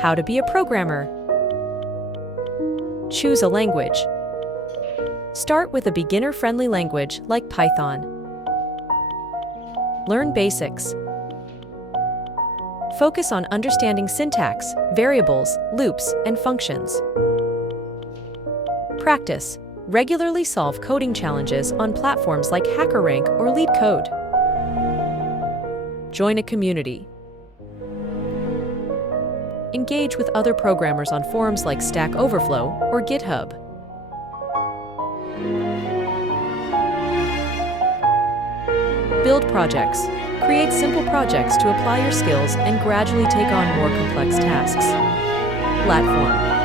How to be a programmer. Choose a language. Start with a beginner-friendly language like Python. Learn basics. Focus on understanding syntax, variables, loops, and functions. Practice. Regularly solve coding challenges on platforms like HackerRank or LeetCode. Join a community. Engage with other programmers on forums like Stack Overflow or GitHub. Build projects. Create simple projects to apply your skills and gradually take on more complex tasks. Platform.